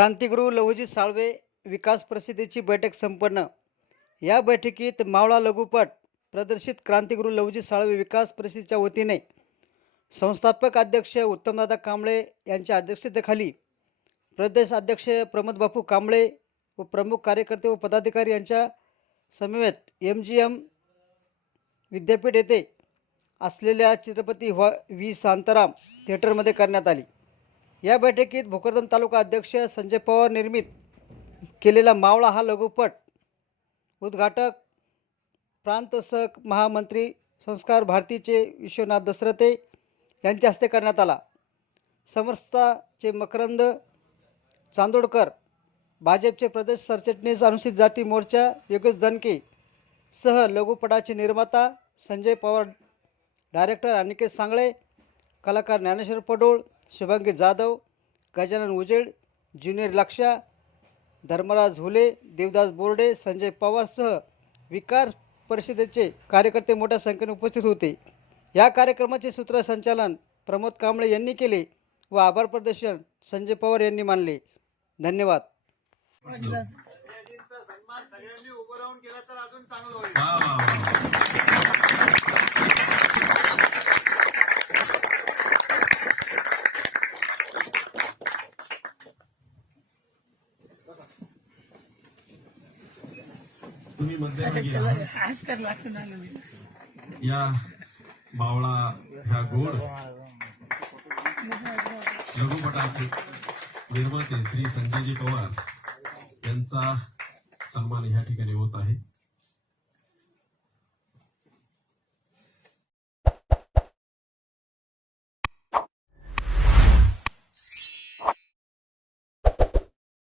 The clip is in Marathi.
क्रांतिगुरू लहुजी साळवे विकास परिषदेची बैठक संपन्न. या बैठकीत मावळा लघुपट प्रदर्शित क्रांतिगुरू लहुजी साळवे विकास परिषदेच्या वतीने संस्थापक अध्यक्ष उत्तमदादा कांबळे यांच्या अध्यक्षतेखाली प्रदेश अध्यक्ष प्रमोद बापू कांबळे व प्रमुख कार्यकर्ते व पदाधिकारी यांच्या समवेत एम जी एम विद्यापीठ येथे असलेल्या चित्रपती व्हा व्ही. शांताराम थिएटरमध्ये करण्यात आली. या बैठकीत भोकरदन तालुका अध्यक्ष संजय पवार निर्मित केलेला मावळा हा लघुपट उद्घाटक प्रांत सह महामंत्री संस्कार भारतीचे विश्वनाथ दसरथे यांच्या हस्ते करण्यात आला. समरसताचे मकरंद चांदोडकर भाजपचे प्रदेश सरचिटणीस अनुसूचित जाती मोर्चा योगेश दनके सह लघुपटाचे निर्माता संजय पवार डायरेक्टर अनिकेत सांगळे कलाकार ज्ञानेश्वर पडोळ शुभंग जाधव गजानन उजेड ज्युनियर लक्षा धर्मराज हुले देवदास बोर्डे संजय पवारसह विकास परिषदेचे कार्यकर्ते मोठ्या संख्येने उपस्थित होते. या कार्यक्रमाचे सूत्रसंचालन प्रमोद कांबळे यांनी केले व आभार प्रदर्शन संजय पवार यांनी मानले. धन्यवाद. वा वा वा. तुम्ही मध्यभागी आहात. या बावळा ह्या गोड लघुपटाचे निर्माते श्री संजयजी पवार यांचा सन्मान या ठिकाणी होत आहे